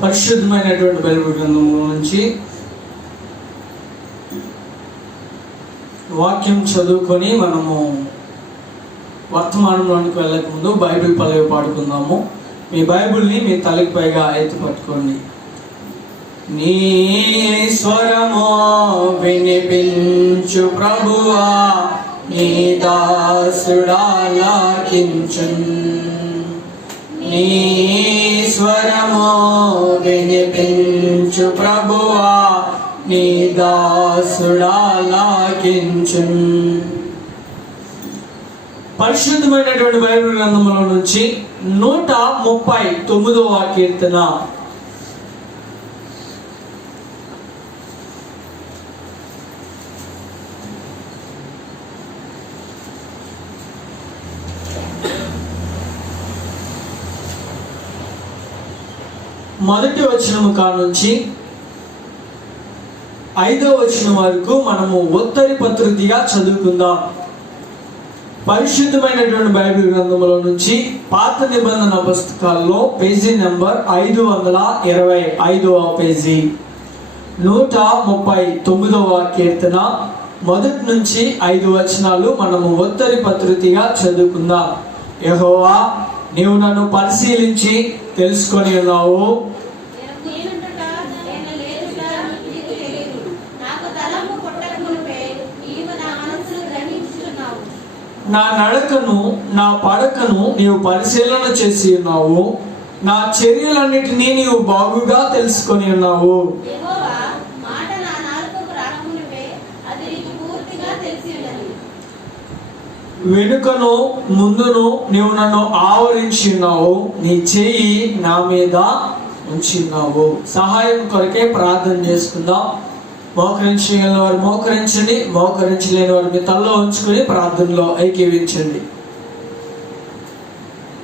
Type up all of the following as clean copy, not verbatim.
పరిశుద్ధమైనటువంటి బైబిల్ గ్రంథంలో నుంచి వాక్యం చదువుకొని మనము వర్తమానంలోనికి వెళ్ళక ముందు బైబిల్ పల్లవి పాడుకుందాము. మీ బైబిల్ని మీ తలకి పైగా ఎత్తి పట్టుకోండి. నీ స్వరమో వినిపించు ప్రభువా, నీ దాసుడా లాకించున్. నీ స్వరమో వినిపించు ప్రభువా, నీ దాసుడా లాకించున్. పరిశుద్ధమైనటువంటి బైబిల్ గ్రంథంలో నుంచి 139వ కీర్తన. మొదటి వచనము కానుంచి 5వ వచనం వరకు మనము ఉత్తరి పత్రికగా చదువుకుందాం. పరిశుద్ధమైనటువంటి బైబిల్ గ్రంథంలో నుంచి పాత నిబంధన పుస్తకాల్లో పేజీ నెంబర్ 525వ పేజీ, 139వ కీర్తన మొదటి నుంచి 5 వచనాలు మనము ఉత్తరి పత్రికగా చదువుకుందాం. యెహోవా, నీవు నన్ను పరిశీలించి తెలుసుకొని ఉన్నావు. నా నడకను నా పడకను నీవు పరిశీలన చేసి ఉన్నావు. నా చర్యలన్నిటినీ నీవు బాగుగా తెలుసుకొని ఉన్నావు. వెనుకను ముందును నీవు నన్ను ఆవరించి ఉన్నావు. నీ చెయ్యి నా మీద ఉంచిన్నావు. సహాయం కొరకే ప్రార్థన చేసుకుందాం. మోకరించగలిగిన వారు మోకరించండి, మోకరించలేని వారు మీ తలలో ఉంచుకొని ప్రార్థనలో ఐక్యవించండి.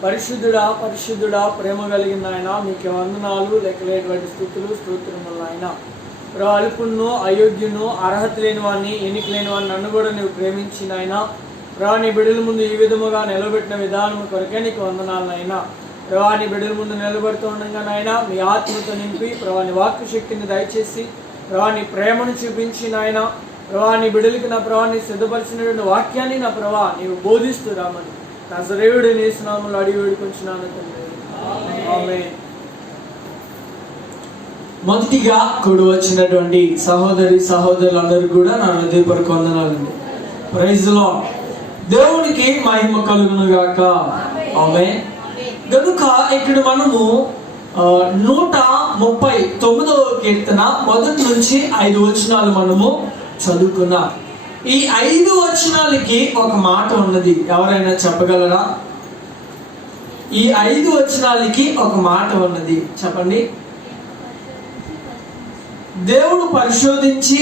పరిశుద్ధుడా పరిశుద్ధుడా, ప్రేమ కలిగిన ఆయన, మీకు వందనాలు, లెక్కలేటువంటి స్తుతులు స్తోత్రములు. ఆయన అల్పును అయోగ్యును అర్హత లేని వాడిని ఎన్నిక లేని వాడిని నన్ను కూడా నువ్వు ప్రేమించిన ఆయన. నీ బిడ్డల ముందు ఈ విధముగా నిలబెట్టిన విధానం కొరకే నీకు వందనాలు. అయినా నీ బిడ్డల ముందు నిలబెడుతూ ఉండగా నాయన మీ ఆత్మతో నింపి నీ వాక్య శక్తిని దయచేసి నీ ప్రేమను చూపించి నాయన నీ బిడ్డలకి నా నీ సిద్ధపరిచినటువంటి వాక్యాన్ని నా నీవు బోధిస్తూ రామని నజరేయుడు యేసు నామములో అడిగి వేడుకొంచున్నాను తండ్రి, ఆమేన్. మొదటిగా కూడి వచ్చినటువంటి సహోదరి సహోదరులందరూ కూడా నా హృదయపూర్వక వందనాలండి. Praise Lord. దేవునికి మహిమ కలుగును గాక. ఆమేన్. గనుక ఇక్కడ మనము 139వ కీర్తన మొదటి నుంచి 5 వచనాలు మనము చదువుకున్నాం. ఈ 5 వచనాలకి ఒక మాట ఉన్నది, ఎవరైనా చెప్పగలరా? ఈ 5 వచనాలకి ఒక మాట ఉన్నది, చెప్పండి. దేవుడు పరిశోధించి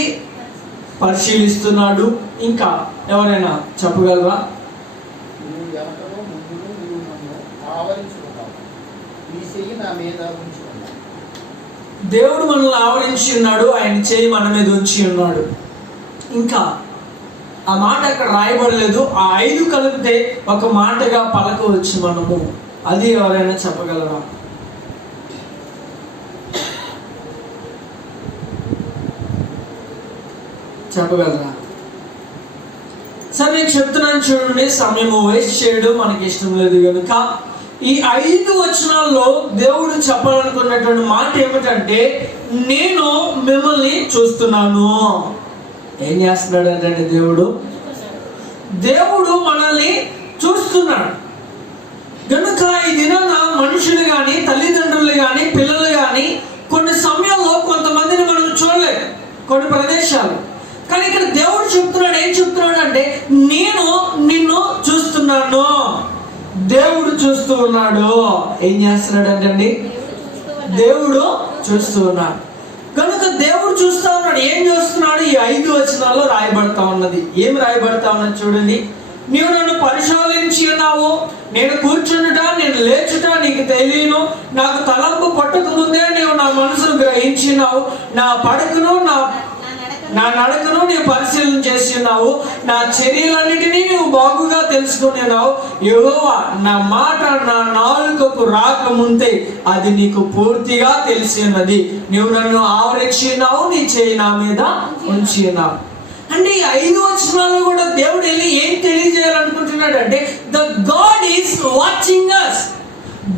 పరిశీలిస్తున్నాడు. ఇంకా ఎవరైనా చెప్పగలరా? దేవుడు మనల్ని ఆవరించి ఉన్నాడు, ఆయన చేయి మన మీద ఉంచి ఉన్నాడు. ఇంకా ఆ మాట అక్కడ రాయబడలేదు. ఆ 5 కలిపితే ఒక మాటగా పలకవచ్చు మనము. అది ఎవరైనా చెప్పగలరా? చెప్పగలరా? సరే, నేను చెప్తున్నాను చూడండి. సమయం వేస్ట్ చేయడం మనకి ఇష్టం లేదు కనుక ఈ 5 వచనాల్లో దేవుడు చెప్పాలనుకున్నటువంటి మాట ఏమిటంటే, నేను మిమ్మల్ని చూస్తున్నాను. ఏం చేస్తున్నాడు అంటే దేవుడు మనల్ని చూస్తున్నాడు. కనుక ఈ దినాన మనుషులు కానీ తల్లిదండ్రులు కానీ పిల్లలు కానీ కొన్ని సమయాల్లో కొంతమందిని మనం చూడలేదు, కొన్ని ప్రదేశాలు. కానీ ఇక్కడ దేవుడు చెప్తున్నాడు, ఏం చెప్తున్నాడు అంటే, నేను నిన్ను చూస్తున్నాను. దేవుడు చూస్తూ ఉన్నాడు. ఏం చేస్తున్నాడు అంటే దేవుడు చూస్తూ ఉన్నాడు. కనుక దేవుడు చూస్తూ ఉన్నాడు. ఏం చూస్తున్నాడు? ఈ 5 వచనాల్లో రాయబడతా ఉన్నది. ఏం రాయబడతా ఉన్నది చూడండి. నీవు నన్ను పరిశోధించి ఉన్నావు. నేను కూర్చుండుట నేను లేచుట నీకు తెలియను. నాకు తలంపు పట్టక ముందే నీవు నా మనసును గ్రహించినావు. నా పడకను నా నడకను నీవు పరిశీలన చేసి ఉన్నావు, నా చర్యలన్నిటినీ నువ్వు బాగుగా తెలుసుకుని ఉన్నావు. యెహోవా, నా మాట నా నాలుకకు రాకముందే అది నీకు పూర్తిగా తెలిసి ఉన్నది. నువ్వు నన్ను ఆవరించి ఉన్నావు, నీ చేయి నా మీద ఉంచి ఉన్నావు. అంటే ఈ 5 వచనాల్లో కూడా దేవుడు వెళ్ళి ఏం తెలియజేయాలనుకుంటున్నాడు అంటే, the God is watching us.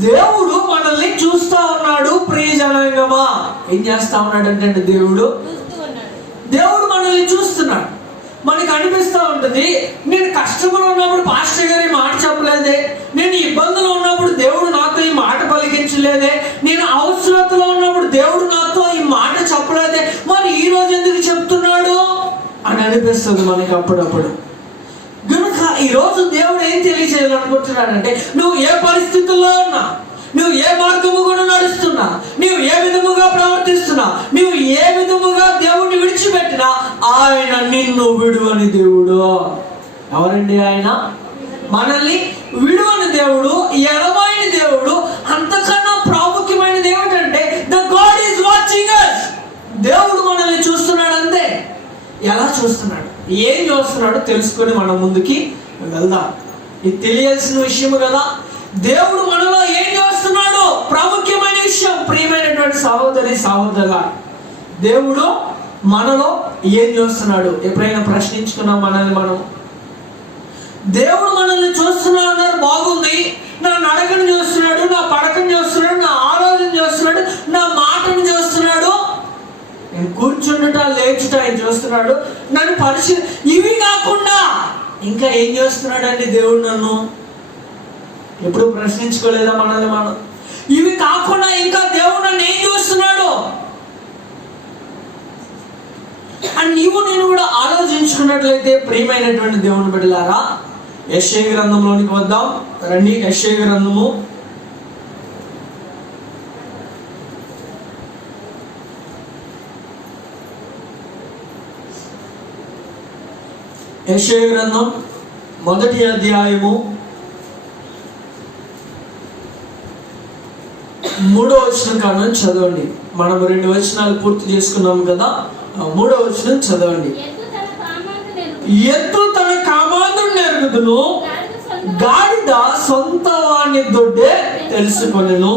దేవుడు మనల్ని చూస్తా ఉన్నాడు. ప్రియ జనాంగమా, ఏం చేస్తా ఉన్నాడు అంటే దేవుడు మనల్ని చూస్తున్నాడు. మనకు అనిపిస్తూ ఉంటుంది, నేను కష్టంలో ఉన్నప్పుడు పాస్టర్ గారి మాట చెప్పలేదే, నేను ఇబ్బందులు ఉన్నప్పుడు దేవుడు నాతో ఈ మాట పలికించలేదే, నేను అవసరతలో ఉన్నప్పుడు దేవుడు నాతో ఈ మాట చెప్పలేదే, మరి ఈ రోజు ఎందుకు చెప్తున్నాడు అని అనిపిస్తుంది మనకి అప్పుడప్పుడు. కనుక ఈరోజు దేవుడు ఏం తెలియజేయాలనుకుంటున్నాడంటే, నువ్వు ఏ పరిస్థితుల్లో ఉన్నా, నువ్వు ఏ మార్గము కూడా నడుస్తున్నా, నువ్వు ఏ విధముగా ప్రవర్తిస్తున్నా, నువ్వు ఏ విధముగా దేవుడిని విడిచిపెట్టినా ఆయన నిన్ను విడువని దేవుడు. ఎవరండి ఆయన? మనల్ని విడువని దేవుడు, ఎడమైన దేవుడు. అంతకన్నా ప్రాముఖ్యమైనది ఏమిటంటే, the God is watching us. దేవుడు మనల్ని చూస్తున్నాడు. అంతే. ఎలా చూస్తున్నాడు, ఏం చూస్తున్నాడు తెలుసుకొని మనం ముందుకి వెళ్దాం. ఇది తెలియాల్సిన విషయం కదా. దేవుడు మనలో ఏం చేస్తున్నాడు ప్రాముఖ్యమైన విషయం. ప్రియమైనటువంటి సహోదరి సహోదరుల, దేవుడు మనలో ఏం చేస్తున్నాడు ఎప్పుడైనా ప్రశ్నించుకున్నాం మనల్ని మనం? దేవుడు మనల్ని చూస్తున్నాడు అన్నారు, బాగుంది. నా నడకను చూస్తున్నాడు, నా పడకను చూస్తున్నాడు, నా ఆలోచన చూస్తున్నాడు, నా మాటను చూస్తున్నాడు, నేను కూర్చుండుట లేచుట ఆయన చూస్తున్నాడు, నన్ను ఇవి కాకుండా ఇంకా ఏం చేస్తున్నాడు అండి దేవుడు? నన్ను ఎప్పుడు ప్రశ్నించుకోలేదా మనల్ని మనం? ఇవి కాకుండా ఇంకా దేవుడు నన్ను ఏం చూస్తున్నాడు అని నీవు నేను కూడా ఆలోచించుకున్నట్లయితే, ప్రియమైనటువంటి దేవుని బిడ్డలారా, యెషయా గ్రంథంలోనికి వద్దాం రండి. యెషయా గ్రంథము 1వ అధ్యాయము 3వ వచనం కాడ చదవండి. మనం 2 వచనాలు పూర్తి చేసుకున్నాం కదా. 3వ వచనం చదవండి. ఎద్దు తన కామాంధుడు నెరుగుదును, గాడిద సొంత వాని దొడ్డే తెలుసుకొనెను.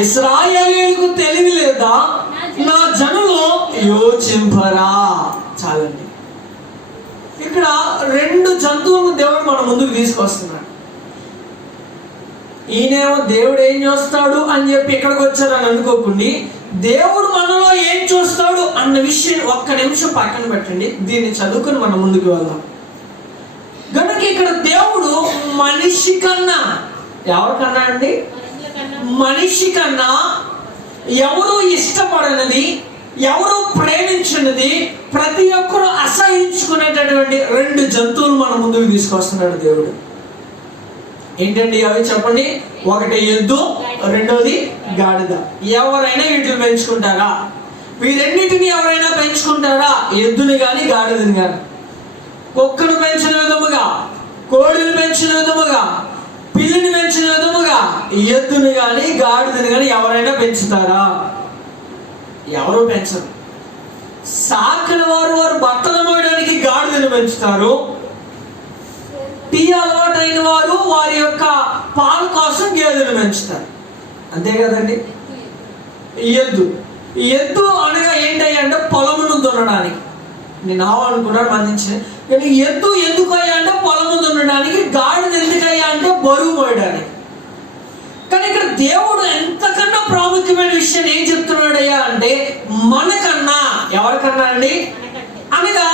ఇశ్రాయేలీయులకు తెలివి లేదా? నా జనులు యోచింపరా. చాలండి. ఇక్కడ 2 జంతువులను దేవుడు మన ముందుకు తీసుకొస్తున్నాడు. ఈయనేమో దేవుడు ఏం చూస్తాడు అని చెప్పి ఇక్కడికి వచ్చారని అనుకోకుండా, దేవుడు మనలో ఏం చూస్తాడు అన్న విషయం ఒక్క నిమిషం పక్కన పెట్టండి. దీన్ని చదువుకొని మనం ముందుకు వెళ్దాం. కనుక ఇక్కడ దేవుడు మనిషి కన్నా, ఎవరికన్నా అండి? మనిషి కన్నా ఎవరు ఇష్టపడనది, ఎవరు ప్రేమించినది, ప్రతి ఒక్కరు అసహించుకునేటటువంటి 2 జంతువులు మన ముందుకు తీసుకొస్తున్నాడు దేవుడు. ఏంటండి అవి చెప్పండి? ఒకటి ఎద్దు, రెండోది గాడిద. ఎవరైనా వీటిని పెంచుకుంటారా? వీరెన్నిటిని ఎవరైనా పెంచుకుంటారా? ఎద్దుని కానీ గాడిదని కానీ. కుక్కను పెంచిన విధముగా, కోడిని పెంచిన విధముగా, పిల్లిని పెంచిన విధముగా ఎద్దుని కానీ గాడిదని కానీ ఎవరైనా పెంచుతారా? ఎవరు పెంచరు. సాకిన వారు బట్టలు మోయడానికి గాడిదను పెంచుతారు. టీ అలవాటైన వారు వారి యొక్క పాల కోసం గేదెను పెంచుతారు. అంతే కదండి. ఎద్దు అనగా ఏంటయ్యా అంటే పొలమును దున్నడానికి. నేను అనుకున్నాను మందించిన, కానీ ఎద్దు ఎందుకయ్యా అంటే పొలము దున్నడానికి, గాడిద ఎందుకయ్యా అంటే బరువు మోయడానికి. కానీ ఇక్కడ దేవుడు ఎంతకన్నా ప్రాముఖ్యమైన విషయం ఏం చెప్తున్నాడయ్యా అంటే, మనకన్నా, ఎవరికన్నా అండి అనగా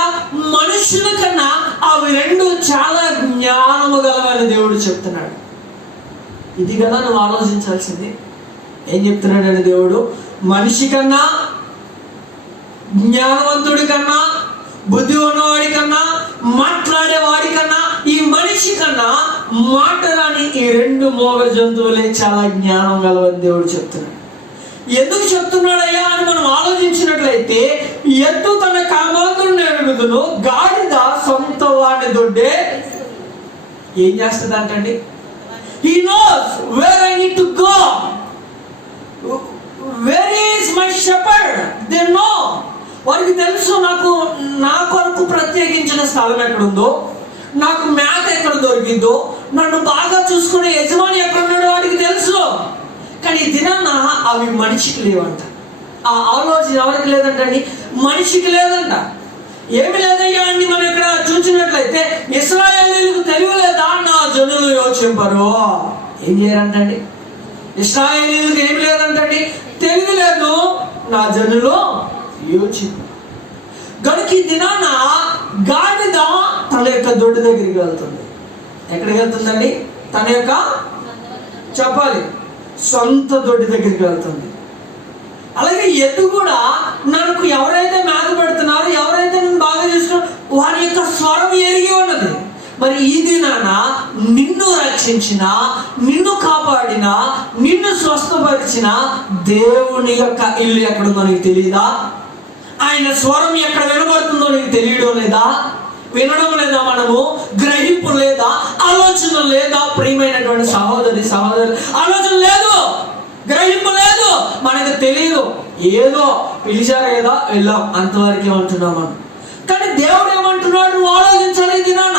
మనుషుల కన్నా అవి 2 చాలా జ్ఞానము గలవని దేవుడు చెప్తున్నాడు. ఇది కదా నువ్వు ఆలోచించాల్సింది. ఏం చెప్తున్నాడని దేవుడు? మనిషి కన్నా, జ్ఞానవంతుడి కన్నా, బుద్ధి ఉన్నవాడి కన్నా, మాట్లాడేవాడి కన్నా, ఈ మనిషి కన్నా మాటరాని ఈ 2 మోగ జంతువులే చాలా జ్ఞానం గలవని దేవుడు చెప్తున్నాడు. ఎందుకు చెప్తున్నాడయ్యా అని మనం ఆలోచించినట్లయితే, ఎద్దు తన కామాంధుడిని ఎరుగుదును, గాడిద సొంత వాడి దొడ్డే ఏం చేస్తుంది అంటండి? He knows where I need to go. Where is my shepherd? They know. వారికి తెలుసు నాకు నా కొరకు ప్రత్యేకించిన స్థలం ఎక్కడుందో, నాకు మేత ఎక్కడ దొరికిందో, నన్ను బాగా చూసుకునే యజమాని ఎక్కడున్నాడో వాడికి తెలుసు. కానీ ఈ దినాన అవి మనిషికి లేవంట. ఆ ఆలోచన ఎవరికి లేదంటండి? మనిషికి లేదంట. ఏమి లేదయ్యా అని మనం ఇక్కడ చూసినట్లయితే, ఇశ్రాయేలీయులకు తెలివి లేదా? నా జనులు యోచింపరు. ఏం చేయరంటండి? ఇశ్రాయేలీయులకు ఏమి లేదంటండి? తెలివి లేదు, నా జనులు యోచింపరు. గనుక ఈ దినాన గాడిద తన యొక్క దొడ్డి దగ్గరికి వెళ్తుంది. ఎక్కడికి వెళ్తుందండి? తన యొక్క చెప్పాలి సొంత దొడ్డి దగ్గరికి వెళ్తుంది. అలాగే ఎద్దు కూడా నాకు ఎవరైతే మేత పెడుతున్నారో, ఎవరైతే నేను బాగా చూస్తున్నారో వారి యొక్క స్వరం ఎరిగి ఉన్నది. మరి ఈ దినాన నిన్ను రక్షించిన, నిన్ను కాపాడిన, నిన్ను స్వస్థపరిచిన దేవుని యొక్క ఇల్లు ఎక్కడుందో నీకు తెలియదా? ఆయన స్వరం ఎక్కడ వినబడుతుందో నీకు తెలియడం లేదా? వినడం లేదా? మనము గ్రహింపు లేదా? ఆలోచన లేదా? ప్రియమైనటువంటి సహోదరి ఆలోచన లేదు, గ్రహింపు లేదు, మనకు తెలియదు. ఏదో పిలిచారు కదా వెళ్ళాం, అంతవరకే ఉంటున్నాం మనం. కానీ దేవుడు ఏమంటున్నాడు? నువ్వు ఆలోచించాలి. దినాన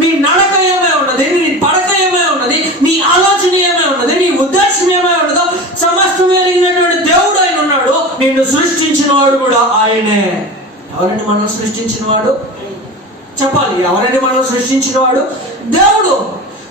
నీ నడక ఏమై ఉన్నది, నీ పడక ఏమై ఉన్నది, నీ ఆలోచన ఏమై ఉన్నది, నీ ఉద్దేశం ఏమై ఉన్నదో సమస్తం ఎరిగినటువంటి దేవుడు ఆయన ఉన్నాడు. నిన్ను సృష్టించిన వాడు కూడా ఆయనే. ఎవరండి మనం సృష్టించిన వాడు? చెప్పాలి, ఎవరండి మనం సృష్టించిన వాడు? దేవుడు.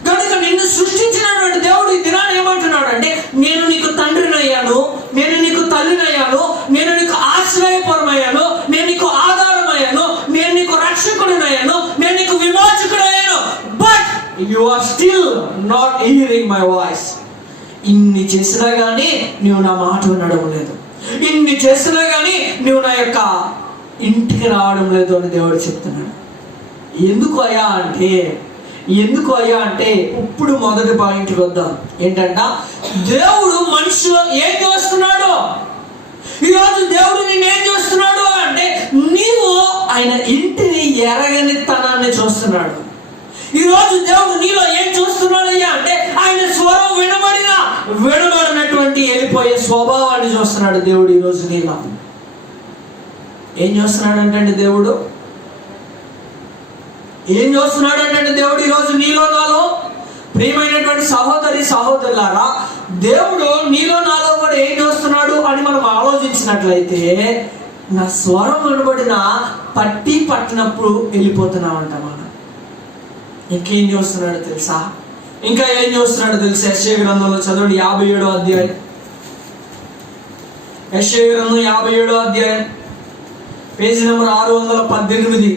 కనుక నిన్ను సృష్టించినటువంటి దేవుడు ఈ దినాన్ని ఏమంటున్నాడు అంటే, నేను నీకు తండ్రిని అయ్యాను, నేను నీకు తల్లిని అయ్యాను, నేను నీకు ఆశ్రయపురమయ్యాను, నేను నీకు ఆధారం అయ్యాను, నేను నీకు రక్షకుడిని అయ్యాను, నేను నీకు విమోచకుడు అయ్యాను. But you are still not hearing my voice. ఇన్ని చేసినా కానీ నువ్వు నా మాట వినడం లేదు, ఇన్ని చేసినా కానీ నువ్వు నా యొక్క ఇంటికి రావడం లేదు అని దేవుడు చెప్తున్నాడు. ఎందుకు అయ్యా అంటే ఇప్పుడు మొదటి పాయింట్కి వద్దాం. ఏంటంట? దేవుడు మనిషిలో ఏం చేస్తున్నాడు? ఈరోజు దేవుడు నిన్ను ఏం చేస్తున్నాడు అంటే, నీవు ఆయన ఇంటిని ఎరగని తనాన్ని చూస్తున్నాడు. ఈరోజు దేవుడు నీలో ఏం చూస్తున్నాడయ్యా అంటే, ఆయన స్వరం వినబడినటువంటి వెళ్ళిపోయే స్వభావాన్ని చూస్తున్నాడు దేవుడు. ఈరోజు నీలో ఏం చూస్తున్నాడు అంటే దేవుడు ఏం చూస్తున్నాడు అంటే దేవుడు ఈరోజు నీలో నాలో. ప్రియమైనటువంటి సహోదరులారా, దేవుడు నీలో నాలో కూడా ఏం చూస్తున్నాడు అని మనం ఆలోచించినట్లయితే, నా స్వరం వినబడిన పట్టినప్పుడు వెళ్ళిపోతున్నామంట మనం. ఇంకేం చూస్తున్నాడు తెలుసా? ఇంకా ఏం చూస్తున్నాడు తెలుసా? యెషయా గ్రంథంలో చదవండి, 57వ అధ్యాయం. యెషయా గ్రంథం 57వ అధ్యాయం, పేజీ నెంబర్ 618,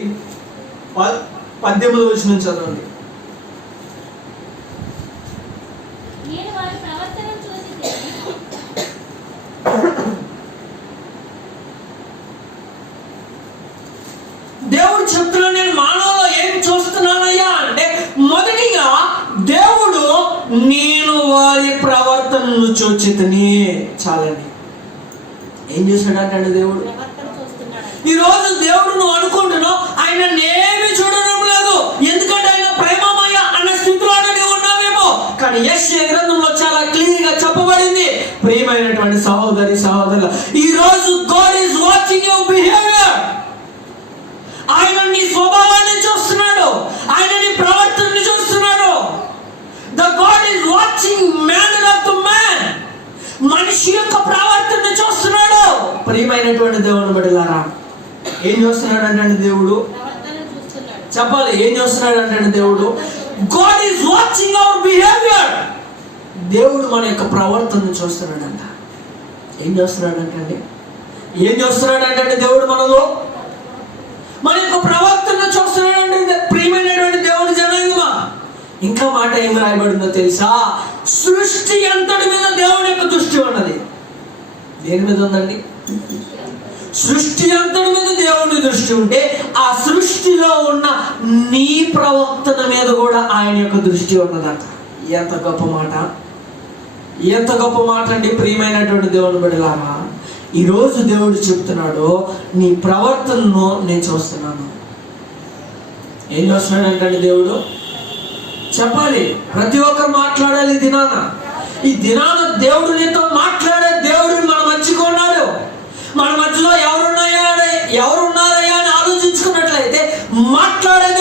18వ వచనం చదవండి. దేవుడు చెప్తున్నా, నేను మానవులో ఏం చూస్తున్నానయ్యా అంటే, మొదటిగా దేవుడు నేను వారి ప్రవర్తనను చూచితిని. చాలండి. ఏం చేశాడంటే దేవుడు ఈరోజు దేవుడు నువ్వు అనుకుంటున్నావు ఆయన నేమి చూడడం లేదు, ఎందుకంటే ఆయన ప్రేమమయ్య అన్న స్థితిలో నువ్వు ఉన్నావేమో. కానీ యెషయా గ్రంథంలో చాలా క్లియర్ గా చెప్పబడింది. ప్రియమైనటువంటి సహోదరులు, ఈ రోజు God is watching your behaviour. ఆయన నీ స్వభావాన్ని చూస్తున్నాడు, ఆయన నీ ప్రవర్తనని చూస్తున్నాడు. The God is watching manner of the man. మనిషి యొక్క ప్రవర్తనని చూస్తున్నాడు. ప్రియమైనటువంటి దేవుని బిడ్డలారా, ఏం చూస్తున్నాడు అంటే దేవుడు? చెప్పాలి, ఏం చూస్తున్నాడు అంటే దేవుడు? God is watching our behaviour. దేవుడు మన యొక్క ప్రవర్తనను చూస్తున్నాడంట. ఏం చూస్తున్నాడంటే దేవుడు మనలో మన యొక్క ప్రవర్తనను చూస్తున్నాడంటే. ప్రియమైనటువంటి దేవుని జనాంగమా, ఇంకా మాట ఏం రాయబడిందో తెలుసా? సృష్టి అంతటి మీద దేవుని యొక్క దృష్టి ఉన్నది. దేని మీద ఉందండి? సృష్టి అంతటి మీద దేవుని దృష్టి ఉంటే, ఆ సృష్టిలో ఉన్న నీ ప్రవర్తన మీద కూడా ఆయన యొక్క దృష్టి ఉన్నదట. ఎంత గొప్ప మాట, ఎంత గొప్ప మాట అండి. ప్రియమైనటువంటి దేవుని బిడ్డలారా, ఈరోజు దేవుడు చెప్తున్నాడు, నీ ప్రవర్తనను నేను చూస్తున్నాను. ఏం చూస్తున్నాడు అంటే దేవుడు? చెప్పాలి, ప్రతి ఒక్కరు మాట్లాడాలి. ఈ దినాన దేవుడు నీతో మాట్లాడే దేవుడు మన మధ్యకు ఉన్నాడు. మన మధ్యలో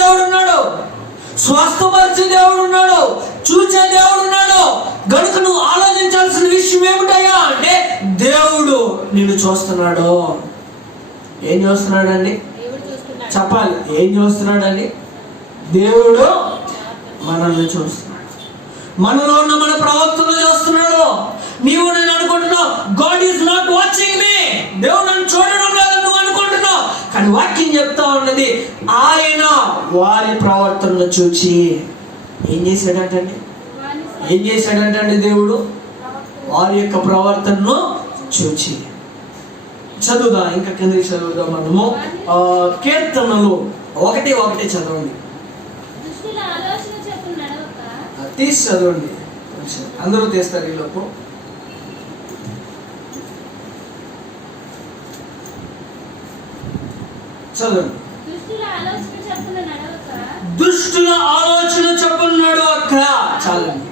దేవుడు ఉన్నాడు, స్వస్థపరిచే దేవుడు ఉన్నాడు, చూచే దేవుడు ఉన్నాడు. గనుక నువ్వు ఆలోచించాల్సిన విషయం ఏమిటయ్యా అంటే దేవుడు నిన్ను చూస్తున్నాడు. ఏం చూస్తున్నాడండి? చెప్పాలి, ఏం చూస్తున్నాడండి? దేవుడు మనల్ని చూస్తున్నాడు. మనలో ఉన్న మన ప్రవర్తన చూస్తున్నాడు. నీవు నేను అనుకుంటున్నావు గాడ్ ఈజ్ నాట్ వాచింగ్ మీ, దేవుడు నన్ను చూడడం లేదని నువ్వు అనుకుంటున్నావు. కానీ వాక్యం చెప్తా ఉన్నది ఆయన వారి ప్రవర్తనను చూచి ఏం చేశాడంటండి? ఏం చేశాడంటండి? దేవుడు వారి యొక్క ప్రవర్తనను చూచి. చదువుదా, ఇంకా కిందకి చదువుదాం. మనము కీర్తనలు 1:1 చదవండి. తీసి చదవండి, అందరూ తీస్తారు ఈలోపు. చదవండి. దుష్టుల ఆలోచన చెప్పున్నాడు అక్క. చాలండి.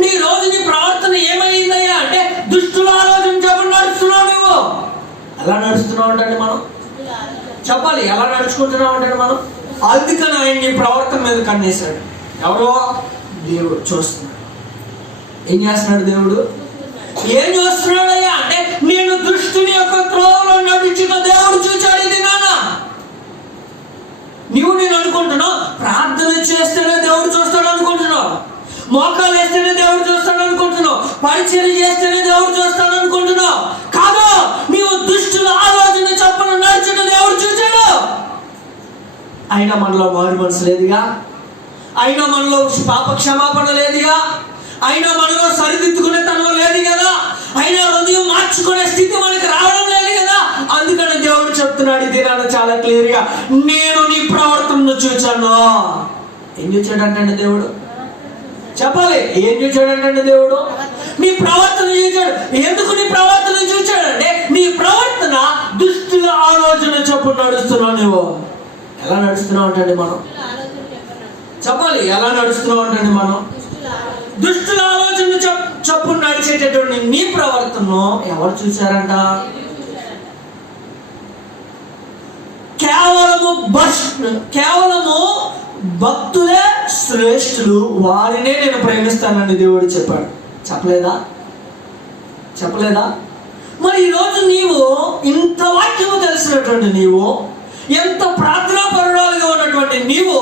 నీ రోజు నీ ప్రవర్తన ఏమైందయ్యా అంటే దుష్టుల ఆలోచన చెప్పులు నడుస్తున్నావు. నువ్వు ఎలా నడుస్తున్నావు అంటే మనం చెప్పాలి, ఎలా నడుచుకుంటున్నావు అంటే మనం. అందుకని ఆయన నీ ప్రవర్తన మీద కన్నేశాడు. ఎవరో? దేవుడు చూస్తున్నాడు. ఏం చేస్తున్నాడు దేవుడు? ఏం చూస్తున్నాడయ్యా అంటే నేను దుష్టుని యొక్క త్రోవలో నడిచిన దేవుడు చూచాడు. ఇది నాన్న, నీవు నేను అనుకుంటున్నావు ప్రార్థన చేస్తేనే దేవుడు చూస్తాడు అనుకుంటున్నావు, మోకాలు వేస్తేనే దేవుడు చూస్తాడు అనుకుంటున్నావు, పరిచర్య చేస్తేనే దేవుడు చూస్తాడు అనుకుంటున్నావు. కాదు, నీవు దుష్టుల ఆలోచన చొప్పున నడిచిన దేవుడు చూచాడు. అయినా మనలో మారు మనసు లేదుగా, అయినా మనలో పాప క్షమాపణ లేదుగా, అయినా మనలో సరిదిద్దుకునే తనం లేదు కదా, అయినా హృదయం మార్చుకునే స్థితి మనకి రావడం లేదు కదా. అందుకని దేవుడు చెప్తున్నాడు ఇది నాన్న చాలా క్లియర్ గా, నేను నీ ప్రవర్తనను చూచాను. ఏం చూచాడంటే దేవుడు? చెప్పాలి, ఏం చూచాడంటే దేవుడు? నీ ప్రవర్తన చూచాడు. ఎందుకు నీ ప్రవర్తన చూచాడంటే నీ ప్రవర్తన దుష్టుల ఆలోచన చొప్పున నడుస్తున్నావు. నువ్వు ఎలా నడుస్తున్నావు అంటే మనం చెప్పాలి, ఎలా నడుస్తున్నావు అంటే మనం దుష్టుల ఆలోచన చొప్పున నడిచేటటువంటి నీ ప్రవర్తనను ఎవరు చూశారంట? కేవలము భక్తులే శ్రేష్ఠులు, వారినే నేను ప్రేమిస్తానని దేవుడు చెప్పాడు. చెప్పలేదా? చెప్పలేదా? మరి ఈరోజు నీవు ఇంత వాక్యము తెలిసినటువంటి నీవు, ఎంత ప్రార్థనా పరురాలుగా ఉన్నటువంటి నీవు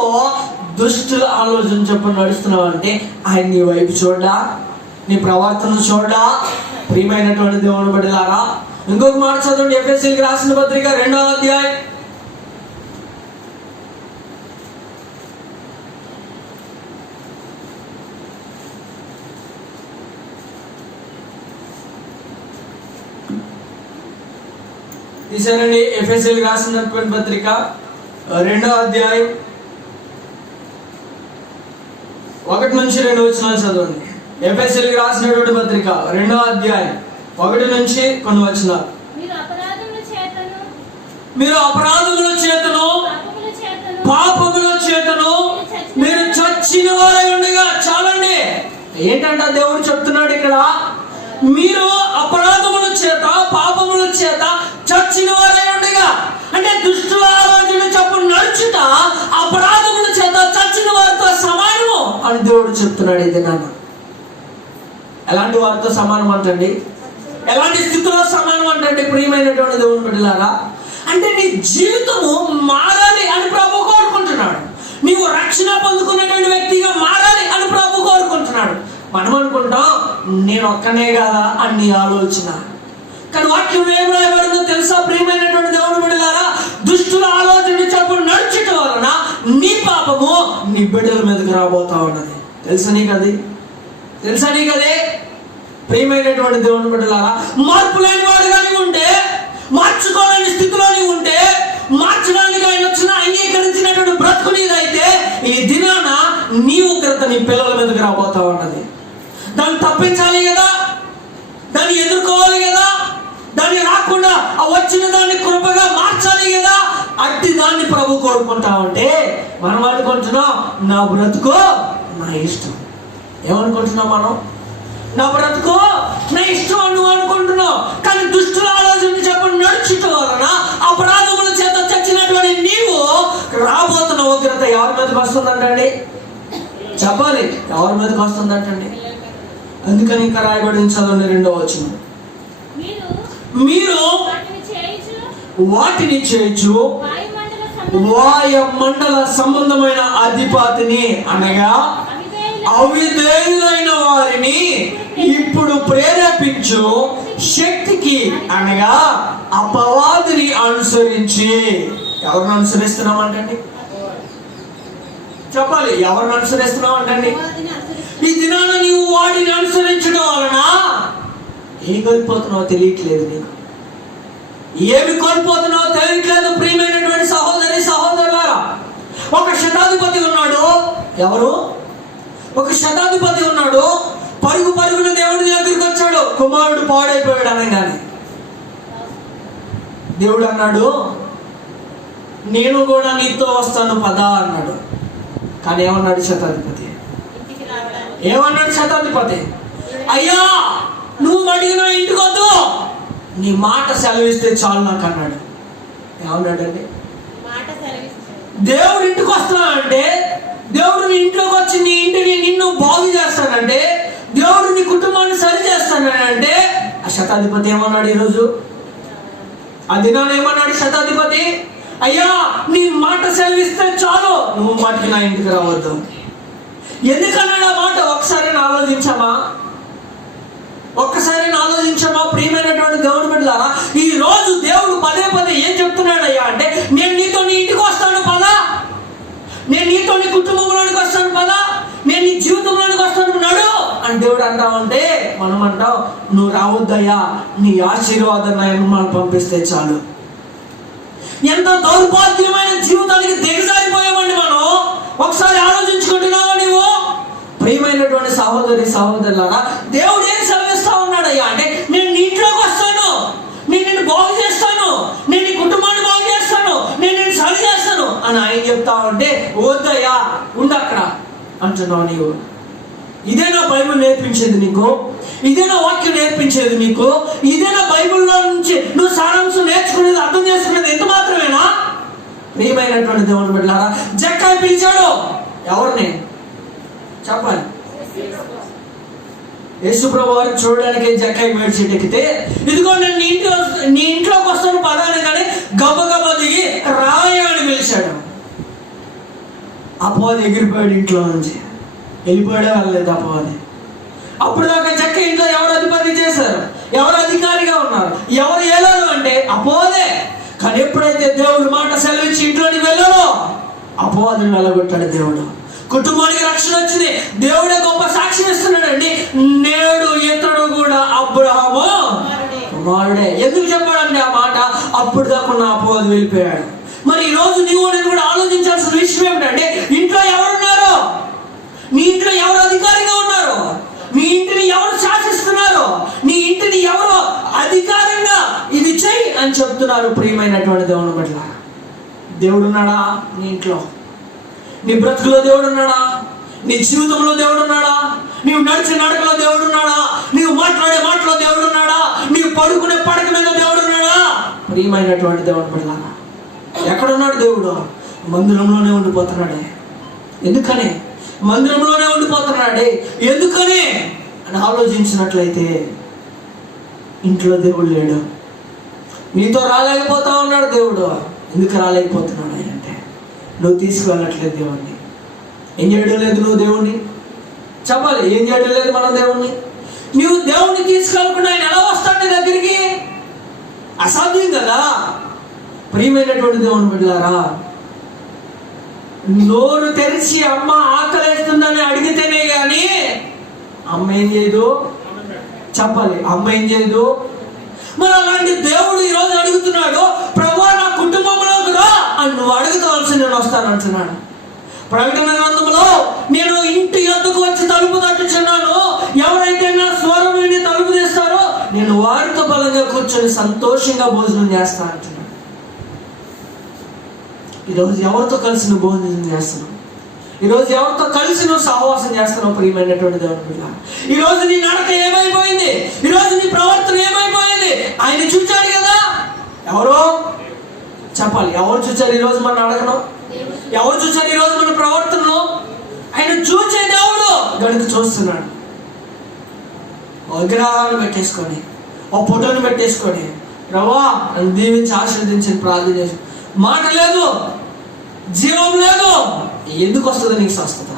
దుష్టుల ఆలోచన చొప్పున నడుస్తున్నావు అంటే ఆయన నీ వైపు చూడా, నీ ప్రవర్తన చూడా. ప్రియమైనటువంటి దేవుని బిడ్డలారా, ఇంకొక మాట చదవండి. ఎఫెసీయులకు రాసిన పత్రిక 2వ అధ్యాయం. తీసారండి. ఎఫెసీయులకు రాసినటువంటి పత్రిక 2వ అధ్యాయం 1-2 వచనాలు చదవండి. ఎఫెసీయులకు రాసినటువంటి పత్రిక 2వ అధ్యాయం 1 నుంచి కొన్ని వచనాలు. మీరు అపరాధముల చేతను పాపముల చేతను మీరు చచ్చిన వారై ఉండగా. చాలండి. ఏంటంట దేవుడు చెప్తున్నాడు ఇక్కడ, మీరు అపరాధముల చేత పాపముల చేత చచ్చిన వారై ఉండగా. అంటే దుష్టుల ఆలోచన చొప్పున నడుచుట అపరాధముల చేత చచ్చిన వారితో సమానము అని దేవుడు చెప్తున్నాడు. ఇది నాన్న ఎలాంటి వారితో సమానం అంటండి? ఎలాంటి స్థితిలో సమానం అంటండి? ప్రియమైనటువంటి దేవుని బిడ్డలారా, అంటే నీ జీవితము మారాలి అని ప్రభు కోరుకుంటున్నాడు. నీవు రక్షణ పొందుకున్నటువంటి వ్యక్తిగా మారాలి అని ప్రభు కోరుకుంటున్నాడు. మనం అనుకుంటాం నేను ఒక్కనే కదా అని నీ ఆలోచన. కానీ వాక్యం ఏం రాయబడిందో తెలుసా? ప్రియమైనటువంటి దేవుని బిడ్డలారా, దుష్టుల ఆలోచన చొప్పున నడుచటం వలన నీ పాపము నీ బిడ్డల మీదకి రాబోతా ఉన్నది. తెలుసా నీకు అది? తెలుసా నీకు అదే? ప్రియమైనటువంటి దేవుని బిడ్డలారా, మార్పు లేని వాడుగా నీవు ఉంటే, మార్చుకోలేని స్థితిలో నీవు ఉంటే, మార్చడానికి ఆయన వచ్చిన అంగీకరించినటువంటి బ్రతుకు నీదైతే ఈ దినాన నీ ఉగ్రత నీ పిల్లల మీదకి రాబోతా ఉన్నది. దాన్ని తప్పించాలి కదా, దాన్ని ఎదుర్కోవాలి కదా, దాన్ని రాకుండా ఆ వచ్చిన దాన్ని కృపగా మార్చాలి కదా. అట్టి దాన్ని ప్రభు కోరుకుంటా ఉంటే మనం అనుకుంటున్నాం నా బ్రతుకు నా ఇష్టం. ఏమనుకుంటున్నాం మనం? నా బ్రతుకు నా ఇష్టం అని నువ్వు అనుకుంటున్నావు. కానీ దుష్టుల ఆలోచన చెప్పని నడుచుట వలన అపరాధముల చేత చచ్చినటువంటి నీవు రాబోతున్న ఉగ్రత ఎవరి మీదకి వస్తుందంటండి? చెప్పాలి, ఎవరి మీదకి వస్తుందంటండి? అందుకని ఇంకా రాయబడిన చదవండి 2వ వచనం. మీరు వాటిని చేయొచ్చు వాయుమండల సంబంధమైన అధిపతిని అనగా అవిధేయులైన వారిని ఇప్పుడు ప్రేరేపించు శక్తికి అనగా అపవాదిని అనుసరించి. ఎవరిని అనుసరిస్తున్నాం అంటండి? చెప్పాలి, ఎవరిని అనుసరిస్తున్నాం అంటండి? ఈ దినాన నీవు వాడిని అనుసరించడం వలన ఏం కోల్పోతున్నావో తెలియట్లేదు. నీకు ఏమి కోల్పోతున్నావో తెలియట్లేదు. ప్రియమైనటువంటి సహోదరి సహోదరులారా, ఒక శతాధిపతి ఉన్నాడు. ఎవరు? ఒక శతాధిపతి ఉన్నాడు. పరుగున దేవుడి దగ్గరికి వచ్చాడు. కుమారుడు పాడైపోయాడు అనగానే దేవుడు అన్నాడు, నేను కూడా నీతో వస్తాను పదా అన్నాడు. కానీ ఏమన్నాడు శతాధిపతి? ఏమన్నాడు శతాధిపతి? అయ్యా, నువ్వు అడిగిన ఇంటికి వద్దు, నీ మాట సెలవిస్తే చాలు నాకు అన్నాడు. ఏమన్నాడండి? దేవుడు ఇంటికి వస్తున్నానంటే, దేవుడు నీ ఇంట్లోకి వచ్చి నీ ఇంటిని నిన్ను బాగు చేస్తానంటే, దేవుడు నీ కుటుంబాన్ని సరి చేస్తానంటే, ఆ శతాధిపతి ఏమన్నాడు? ఈరోజు ఆ దినాన్ని ఏమన్నాడు శతాధిపతి? అయ్యా, నీ మాట సెలవిస్తే చాలు, నువ్వు మాటికి నా ఇంటికి రావద్దు. ఎందుకన్నాడు ఆ మాట? ఒక్కసారి ఆలోచించామా? ప్రియమైనటువంటి దేవుని బిడ్డలారా, ఈ రోజు దేవుడు పదే ఏం చెప్తున్నాడయ్యా అంటే, నేను నీతో నీ ఇంటికి వస్తాను పదా, నేను నీతో నీ కుటుంబంలోనికి వస్తాను పదా, నేను నీ జీవితంలోనికి వస్తాను నడు అని దేవుడు అంటా ఉంటే మనం అంటాం, నువ్వు రావద్దయ్యా, నీ ఆశీర్వాదాన్ని మనం పంపిస్తే చాలు. ఎంత దౌర్భాగ్యమైన జీవితానికి దిగజారిపోయామండి మనం. ఒకసారి ఆలోచించుకుంటున్నావా నీవు? ప్రియమైనటువంటి సహోదరి సహోదరులారా, దేవుడు ఏం సెలవిస్తా ఉన్నాడయ్యా అంటే, నేను నీ ఇంట్లోకి వస్తాను, నేను నిన్ను బాగు చేస్తాను, నేను నీ కుటుంబాన్ని బాగు చేస్తాను, నేను నిన్ను సరి చేస్తాను అని ఆయన చెప్తా ఉంటే, వద్దయ్యా ఉండక్కడ అంటున్నావు నీవు. ఇదేనా బైబిల్ నేర్పించేది నీకు? ఇదేనా వాక్యం నేర్పించేది నీకు? ఇదేనా బైబిల్లో నుంచి నువ్వు సారాంశం నేర్చుకునేది, అర్థం చేసుకునేది ఎంత మాత్రమేనా? ప్రియమైనటువంటి దేవుని బిడ్డలారా, జక్కాయి పిలిచాడు. ఎవరిని? చెప్పాలి. యేసుప్రభు వారిని చూడడానికి జక్కాయి మేడి చెట్టు ఎక్కితే, ఇదిగో నేను నీ ఇంట్లోకి వస్తాను పదాన్ని కానీ గబగబా దిగి రాయ అని పిలిచాడు. అపవాది ఎగిరిపోయాడు ఇంట్లో నుంచి, వెళ్ళిపోయాడే వెళ్ళలేదు అపవాది. అప్పుడు దాకా జక్క ఇంట్లో ఎవరు అధిపతి చేశారు? ఎవరు అధికారిగా ఉన్నారు? ఎవరు ఏలారు అంటే అపవాదే. కానీ ఎప్పుడైతే దేవుడు మాట సెలవిచ్చి ఇంట్లోకి వెళ్ళారో అపవాదిని వెళ్ళగొట్టాడు దేవుడు. కుటుంబానికి రక్షణ వచ్చింది. దేవుడే గొప్ప సాక్ష్యం ఇస్తున్నాడండి. నేడు ఇతడు కూడా అబ్రహాము కుమారుడే. ఎందుకు చెప్పాడంటే ఆ మాట? అప్పుడు దాకా ఉన్న అపవాది వెళ్ళిపోయాడు. మరి ఈ రోజు నీవు నేను కూడా ఆలోచించాల్సిన విషయం ఏమిటంటే, ఇంట్లో ఎవరున్నారు? నీ ఇంట్లో ఎవరు అధికారిగా ఉన్నారు? నీ ఇంటిని ఎవరు శాసిస్తున్నారు? నీ ఇంటిని ఎవరు అధికారంగా ఇది చెయ్యి అని చెప్తున్నారు? ప్రియమైనటువంటి దేవుని పట్ల దేవుడు ఉన్నాడా నీ ఇంట్లో? నీ బ్రతుకులో దేవుడు ఉన్నాడా? నీ జీవితంలో దేవుడు ఉన్నాడా? నీవు నడిచే నడకలో దేవుడు ఉన్నాడా? నీవు మాట్లాడే మాటలో దేవుడు ఉన్నాడా? నీవు పడుకునే పడక మీద దేవుడు ఉన్నాడా? ప్రియమైనటువంటి దేవుని పట్ల ఎక్కడున్నాడు దేవుడు? మందిరంలోనే ఉండిపోతున్నాడే. ఎందుకని మందిరంలోనే ఉండిపోతున్నాడే? ఎందుకని అని ఆలోచించినట్లయితే ఇంట్లో దేవుడు లేడు. నీతో రాలేకపోతా ఉన్నాడు దేవుడు. ఎందుకు రాలేకపోతున్నాడు అంటే, నువ్వు తీసుకువెళ్ళట్లేదు దేవుణ్ణి. ఏం చేయడం లేదు నువ్వు దేవుణ్ణి? చెప్పాలి, ఏం చేయడం లేదు మనం దేవుణ్ణి. నువ్వు దేవుణ్ణి తీసుకెళ్ళకుండా ఆయన ఎలా వస్తాడు నీ దగ్గరికి? అసాధ్యం కదా. ప్రియమైనటువంటి దేవుని బిడ్డలారా, నోరు తెరిచి అమ్మ ఆకలేస్తుందని అడిగితేనే గాని అమ్మ ఏం చేయదు. చెప్పాలి, అమ్మ ఏం చేయదు. మరి అలాంటి దేవుడు ఈరోజు అడుగుతున్నాడు, ప్రభువా నా కుటుంబంలోకి రా అని నువ్వు అడుగుతాల్సి నేను వస్తానంటున్నాడు. ప్రకటన గ్రంథంలో, నేను ఇంటి యొద్దకు వచ్చి తలుపు తట్టుచున్నాను, ఎవరైతే నా స్వరం విని తలుపు తీస్తారో నేను వారితో బలంగా కూర్చొని సంతోషంగా భోజనం చేస్తా అంటున్నాడు. ఈరోజు ఎవరితో కలిసి నువ్వు భోజనం చేస్తున్నావు? ఈరోజు ఎవరితో కలిసి నువ్వు సహవాసం చేస్తున్నావు? ప్రియమైనటువంటి దేవుని బిడ్డ, ఈరోజు నీ నడక ఏమైపోయింది? ఈరోజు నీ ప్రవర్తన ఏమైపోయింది? ఆయన చూచాడు కదా. ఎవరో చెప్పాలి. ఎవరు చూచారు ఈరోజు మన అడగను? ఎవరు చూచారు ఈరోజు మన ప్రవర్తనలో? ఆయన చూచే దేవుడు గనుక చూస్తున్నాడు. విగ్రహాలను పెట్టేసుకొని, ఓ ఫోటోని పెట్టేసుకొని, ప్రభువా నన్ను దీవించి ఆశీర్వదించి ప్రార్థన చేసి, మాట లేదు, జీవం లేదు. ఎందుకు వస్తుంది నీకు స్వస్థత?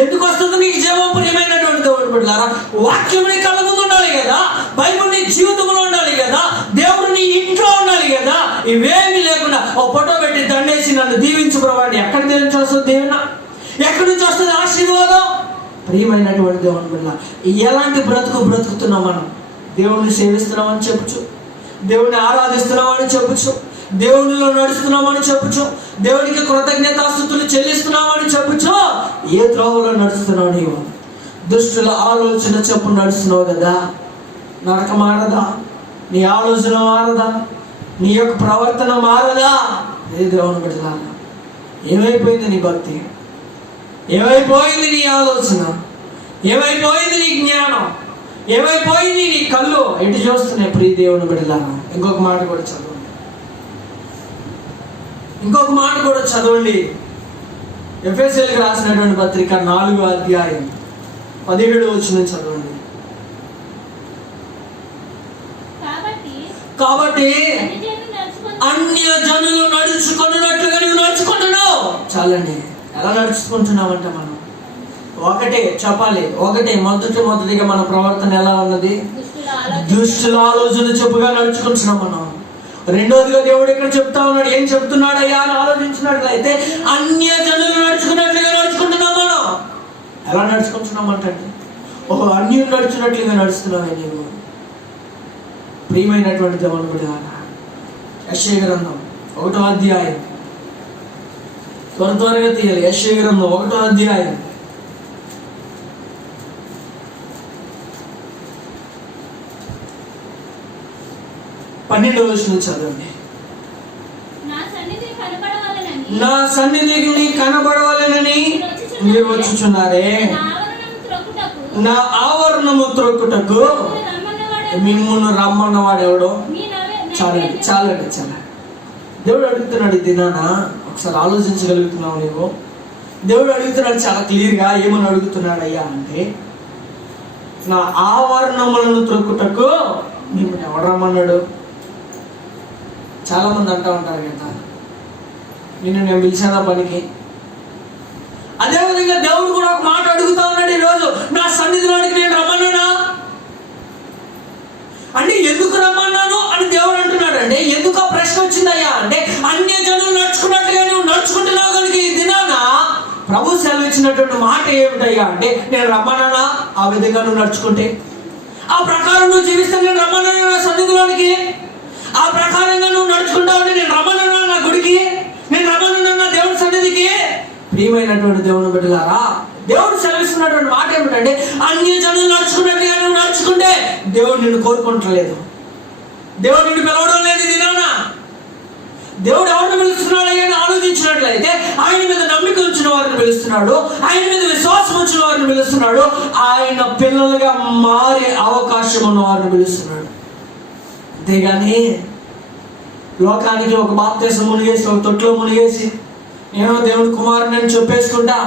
ఎందుకు వస్తుంది నీకు జీవం? ప్రియమైనటువంటి దేవుడు బిడ్డలారా, వాక్యం నీ కళ్ళ ముందు ఉండాలి కదా, బైబిల్ నీ జీవితంలో ఉండాలి కదా, దేవుడు నీ ఇంట్లో ఉండాలి కదా. ఇవేమీ లేకుండా ఓ ఫోటో పెట్టి దండేసి నన్ను దీవించు ప్రభువా, ఎక్కడి నుంచి వస్తుంది దీవెన? ఎక్కడి నుంచి వస్తుంది ఆశీర్వాదం? ప్రియమైనటువంటి దేవుని బిడ్డ, ఎలాంటి బ్రతుకుతున్నాం మనం? దేవుణ్ణి సేవిస్తున్నామని చెప్పచ్చు, దేవుణ్ణి ఆరాధిస్తున్నామని చెప్పచ్చు, దేవునిలో నడుస్తున్నామని చెప్పచ్చు, దేవునికి కృతజ్ఞతాస్తుతులు చెల్లిస్తున్నామని చెప్పచ్చు. ఏ త్రోవలో నడుస్తున్నావు నీవు? దుష్టుల ఆలోచన చెప్పు నడుస్తున్నావు కదా. నరక మారదా? నీ ఆలోచన మారదా? నీ యొక్క ప్రవర్తన మారదా? ఏ దేవుని బిడ్డలారా, ఏమైపోయింది నీ భక్తి? ఏమైపోయింది నీ ఆలోచన? ఏమైపోయింది నీ జ్ఞానం? ఏమైపోయింది నీ కళ్ళు? ఎటు చూస్తున్నాయి ప్రియ దేవుని బిడ్డలారా? ఇంకొక మాట కూడా చదవండి. ఎఫెసీయులకు రాసినటువంటి పత్రిక 4వ అధ్యాయం 17వ వచనం చదవండి. కాబట్టి అన్య జనులు నడుచుకున్నట్లుగా నువ్వు నడుచుకుంటున్నావు. చాలండి. ఎలా నడుచుకుంటున్నామంటే మనం ఒకటే చెప్పాలి. మొదటిగా మన ప్రవర్తన ఎలా ఉన్నది? దుష్టుల ఆలోచన చెప్పుగా నడుచుకుంటున్నాం మనం. రెండోదిగా దేవుడు ఇక్కడ చెప్తా ఉన్నాడు. ఏం చెప్తున్నాడయ్యా అని ఆలోచించినట్లయితే, అన్య జనులు నడుచుకున్నట్లుగా నడుచుకుంటున్నాం మనం. ఎలా నడుచుకుంటున్నాం అంటే, అన్యులు నడుచున్నట్లుగా నడుస్తున్నావే నీవు. ప్రియమైనటువంటి దేవుని బిడ్డలారా, యెషయా గ్రంథం 1వ అధ్యాయం, త్వరగా తీయాలి. యెషయా గ్రంథం 1వ అధ్యాయం 12వ వచనం చదవండి. నా సన్నిధికి నీ కనబడవలెనని మీరు వచ్చుచున్నారే, నా ఆవరణము త్రొక్కుటకు మిమ్మును రమ్మన్నవాడు ఎవడో? చాలండి. దేవుడు అడుగుతున్నాడు ఈ దినాన. ఒకసారి ఆలోచించగలుగుతున్నావు నీవు? దేవుడు అడుగుతున్నాడు చాలా క్లియర్గా. ఏమని అడుగుతున్నాడు అయ్యా అంటే, నా ఆవరణములను త్రొక్కుటకు మిమ్మల్ని ఎవడు రమ్మన్నాడు? చాలా మంది అంటూ ఉంటారు కదా, నిన్ను నేను పిలిచానా పనికి? అదేవిధంగా దేవుడు కూడా ఒక మాట అడుగుతా ఉన్నాడు ఈరోజు, నా సన్నిధిలోనికి నేను రమ్మన్నానా అంటే, ఎందుకు రమ్మన్నాను అని దేవుడు అంటున్నాడు. అంటే ఎందుకు ఆ ప్రశ్న వచ్చిందయ్యా అంటే, అన్య జనులు నడుచుకున్నట్లుగా నువ్వు నడుచుకుంటున్నావు కనుక ఈ దినాన ప్రభు సెలవిచ్చినటువంటి మాట ఏమిటయ్యా అంటే, నేను రమ్మన్నానా? ఆ విధంగా నువ్వు నడుచుకుంటే, ఆ ప్రకారం నువ్వు జీవిస్తే నేను రమ్మన్నాను నా సన్నిధిలోనికి. ఆ ప్రకారంగా నువ్వు నడుచుకుంటావు అంటే, నేను రమ్మన్నాను నా గుడికి, నేను రమ్మన్నాను నా దేవుడి సన్నిధికి. ప్రియమైనటువంటి దేవుని బిడ్డలారా, దేవుడు సెలవిస్తున్నటువంటి మాట ఏమిటంటే, అన్య జనులు నడుచుకున్నట్టుగా నువ్వు నడుచుకుంటే దేవుడు నిన్ను కోరుకుంటలేదు. దేవుడు నిన్ను పిలవడం లేదు. దినానా దేవుడు ఎవరిని పిలుస్తున్నాడు అని ఆలోచించినట్లయితే, ఆయన మీద నమ్మిక ఉంచిన వారిని పిలుస్తున్నాడు, ఆయన మీద విశ్వాసం ఉంచిన వారిని పిలుస్తున్నాడు, ఆయన పిల్లలుగా మారే అవకాశం ఉన్న వారిని పిలుస్తున్నాడు. అంతేగాని లోకానికి ఒక బాప్తిసం మునిగేసి, ఒక తొట్లో మునిగేసి, నేను దేవుడి కుమారుని అని చెప్పేసుకుంటా,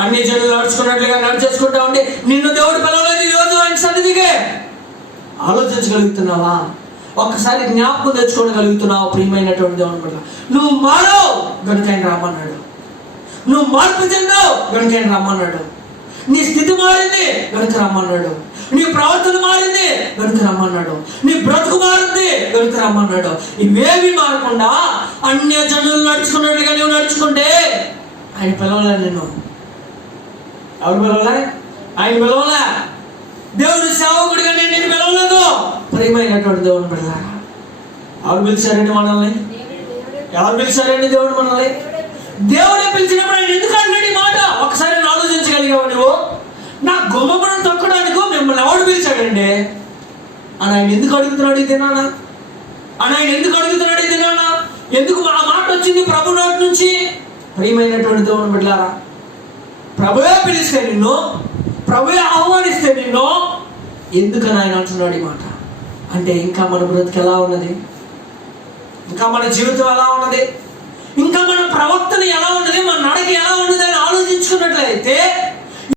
అన్ని జనులు నడుచుకున్నట్లుగా నడిచేసుకుంటా ఉంటే నిన్ను దేవుడు పిలవలేదు ఈరోజు ఆయన సన్నిధికి. ఆలోచించగలుగుతున్నావా? ఒక్కసారి జ్ఞాపకం తెచ్చుకోగలుగుతున్నావు? ప్రియమైనటువంటి దేవుని బిడ్డ, నువ్వు మారవు గనుక ఆయన రమ్మన్నాడు. నువ్వు మార్పు చెందావు గనుక ఆయన రమ్మన్నాడు. నీ స్థితి మారింది గనుక రమ్మన్నాడు. నీ ప్రవర్తన మారింది గనుక రమ్మన్నాడు. నీ బ్రతుకు మారింది గనుక రమ్మన్నాడు. ఇవేవి మారకుండా అన్య జనులు నడుచుకున్నట్లుగా నువ్వు నడుచుకుంటే ఆయన పిలవలే. నిన్ను ఎవరు పిలవలే? ఆయన పిలవలే. దేవుడు సేవకుడిగా నేను నిన్ను పిలవలేదు. ప్రియమైనటువంటి దేవుని బిడ్డలారా, ఎవరు పిలిచారండి మనల్ని? ఎవరు పిలిచారండి దేవుడు మనల్ని? దేవుడే పిలిచినప్పుడు ఆయన ఎందుకు అన్నాడు ఈ మాట? ఒకసారి నేను ఆలోచించగలిగావు నువ్వు? నా గుమ్మమును తొక్కడానికి మిమ్మల్ని ఎవడు పిలిచాడండి అని ఆయన ఎందుకు అడుగుతున్నాడు ఈ దినాన? ఎందుకు ఆ మాట వచ్చింది ప్రభు నోటి నుంచి? ప్రియమైనటువంటి దేవుని బిడ్డలారా, ప్రభువే పిలిస్తే నిన్ను, ప్రభువే ఆహ్వానిస్తే నిన్ను, ఎందుకని ఆయన అంటున్నాడు ఈ మాట అంటే, ఇంకా మన బ్రతుకు ఎలా ఉన్నది? ఇంకా మన జీవితం ఎలా ఉన్నది, ఇంకా మన ప్రవర్తన ఎలా ఉన్నది, మన నడక ఎలా ఉన్నది అని ఆలోచించుకున్నట్లయితే